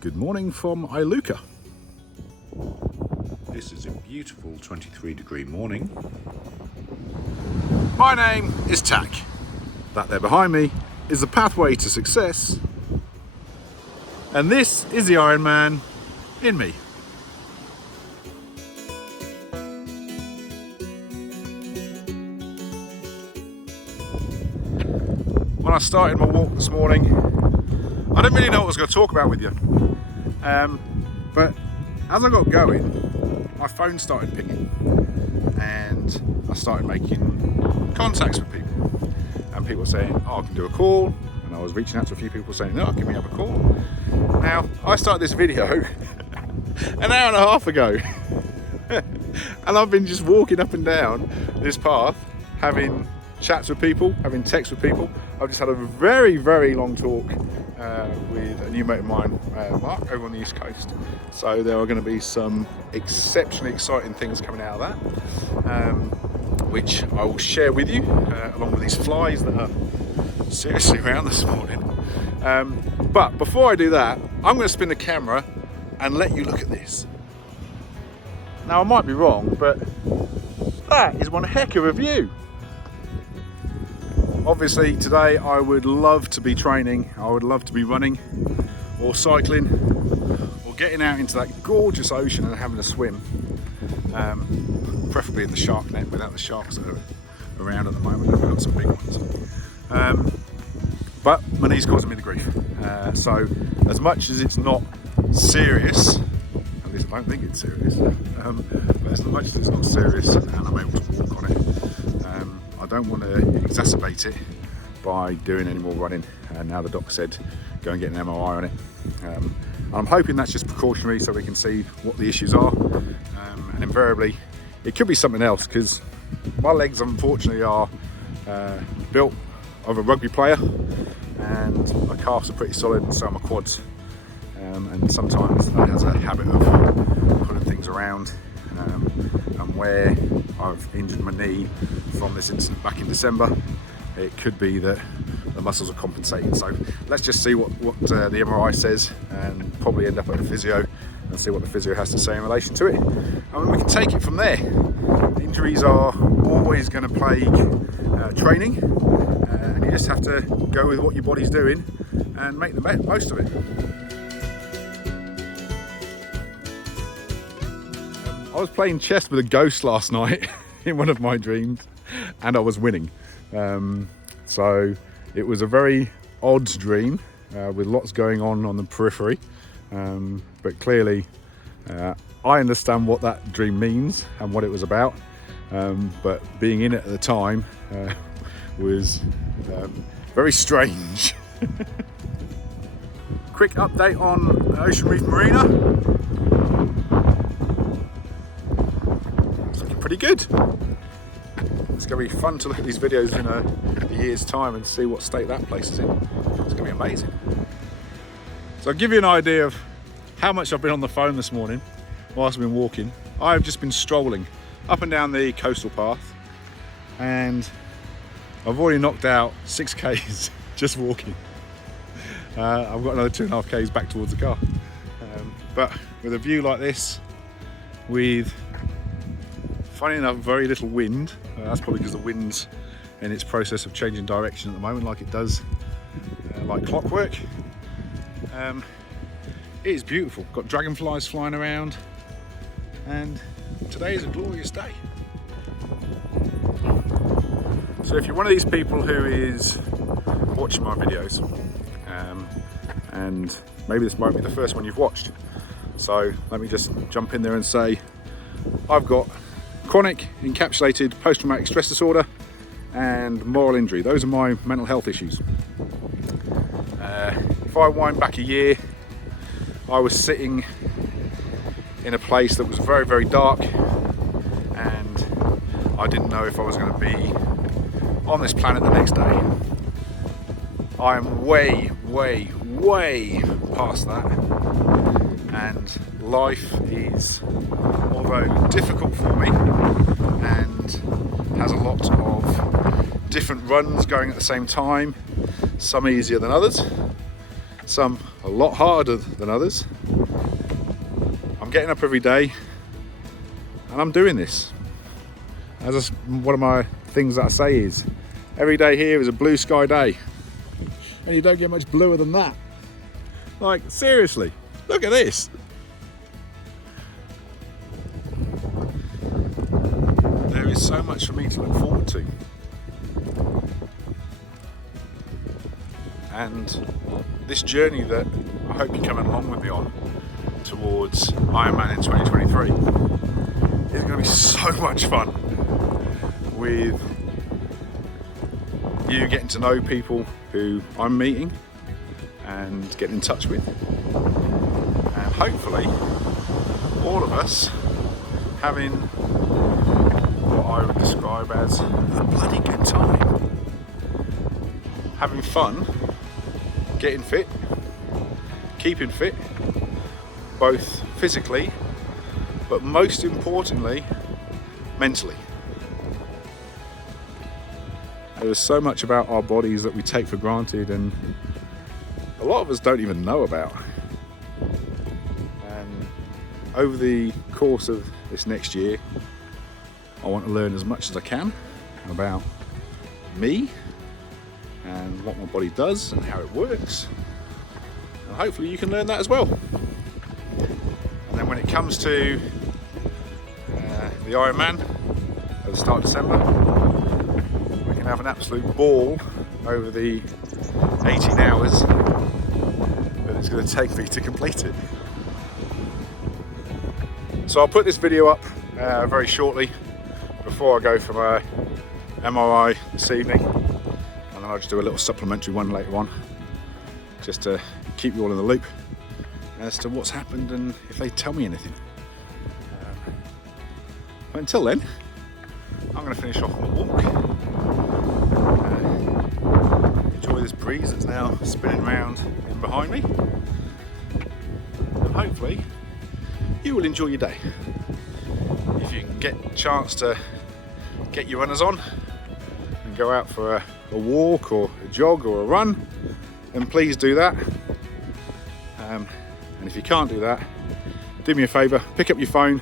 Good morning from Iluka. This is a beautiful 23-degree morning. My name is Tack. That there behind me is the pathway to success. And this is the Ironman in me. When I started my walk this morning, I didn't really know what I was going to talk about with you. But as I got going, my phone started pinging and I started making contacts with people. And people were saying, oh, I can do a call. And I was reaching out to a few people saying, no, give me up a call. Now, I started this video an hour and a half ago. And I've been just walking up and down this path, having chats with people, having texts with people. I've just had a very, very long talk with a new mate of mine, Mark, over on the East Coast. So there are going to be some exceptionally exciting things coming out of that, which I will share with you, along with these flies that are seriously around this morning. But before I do that, I'm going to spin the camera and let you look at this. Now I might be wrong, but that is one heck of a view. Obviously today I would love to be training, I would love to be running or cycling or getting out into that gorgeous ocean and having a swim, preferably in the shark net without the sharks that are around at the moment. We've got some big ones, but my knee's causing me the grief, so as much as it's not serious, at least I don't think it's serious, but as much as it's not serious and I'm able to walk on it, I don't want to exacerbate it by doing any more running. And now the doc said go and get an MRI on it. And I'm hoping that's just precautionary so we can see what the issues are. And invariably, it could be something else because my legs unfortunately are built of a rugby player and my calves are pretty solid and so are my quads. And sometimes that has a habit of pulling things around. And where I've injured my knee from this incident back in December, it could be that the muscles are compensating. So let's just see what the MRI says and probably end up at the physio and see what the physio has to say in relation to it. And we can take it from there. Injuries are always going to plague training, and you just have to go with what your body's doing and make the most of it. I was playing chess with a ghost last night in one of my dreams and I was winning. So it was a very odd dream with lots going on the periphery. But clearly I understand what that dream means and what it was about. But being in it at the time was very strange. Quick update on Ocean Reef Marina. Pretty good. It's going to be fun to look at these videos in a year's time and see what state that place is in. It's going to be amazing. So I'll give you an idea of how much I've been on the phone this morning whilst I've been walking. I've just been strolling up and down the coastal path and I've already knocked out 6 Ks just walking. I've got another 2.5 Ks back towards the car. But with a view like this, with funny enough, very little wind. That's probably because the wind's in its process of changing direction at the moment, like it does, like clockwork. It is beautiful. Got dragonflies flying around, and today is a glorious day. So if you're one of these people who is watching my videos, and maybe this might be the first one you've watched, so let me just jump in there and say, I've got chronic encapsulated post-traumatic stress disorder and moral injury. Those are my mental health issues. If I wind back a year, I was sitting in a place that was very, very dark and I didn't know if I was going to be on this planet the next day. I am way, way, way past that, and life is, although difficult for me and has a lot of different runs going at the same time, some easier than others, some a lot harder than others. I'm getting up every day and I'm doing this. One of my things that I say is, every day here is a blue sky day. And you don't get much bluer than that. Like, seriously, look at this. There is so much for me to look forward to. And this journey that I hope you're coming along with me on towards Ironman in 2023 is going to be so much fun, with you getting to know people who I'm meeting and getting in touch with, and hopefully all of us having what I would describe as a bloody good time, having fun, getting fit, keeping fit, both physically but most importantly mentally. There's so much about our bodies that we take for granted and a lot of us don't even know about. And over the course of this next year, I want to learn as much as I can about me and what my body does and how it works. And hopefully you can learn that as well. And then when it comes to the Ironman at the start of December, we can have an absolute ball over the 18 hours that it's going to take me to complete it. So I'll put this video up very shortly before I go for my MRI this evening, and then I'll just do a little supplementary one later on just to keep you all in the loop as to what's happened and if they tell me anything. But until then, I'm going to finish off on the walk. Enjoy this breeze that's now spinning round in behind me, and hopefully you will enjoy your day. If you can get a chance to get your runners on and go out for a walk or a jog or a run, then please do that. And if you can't do that, do me a favour, pick up your phone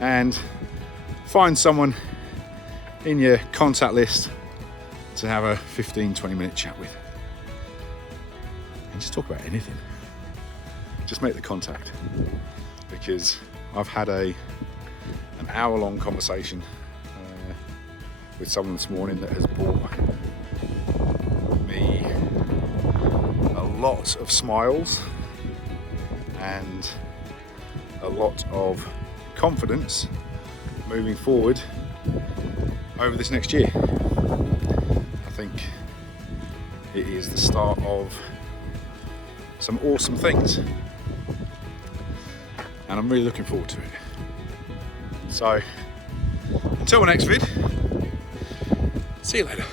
and find someone in your contact list to have a 15-20 minute chat with, and just talk about anything. Just make the contact, because I've had an hour-long conversation with someone this morning that has brought me a lot of smiles and a lot of confidence moving forward over this next year. I think it is the start of some awesome things, and I'm really looking forward to it. So until my next vid, see you later.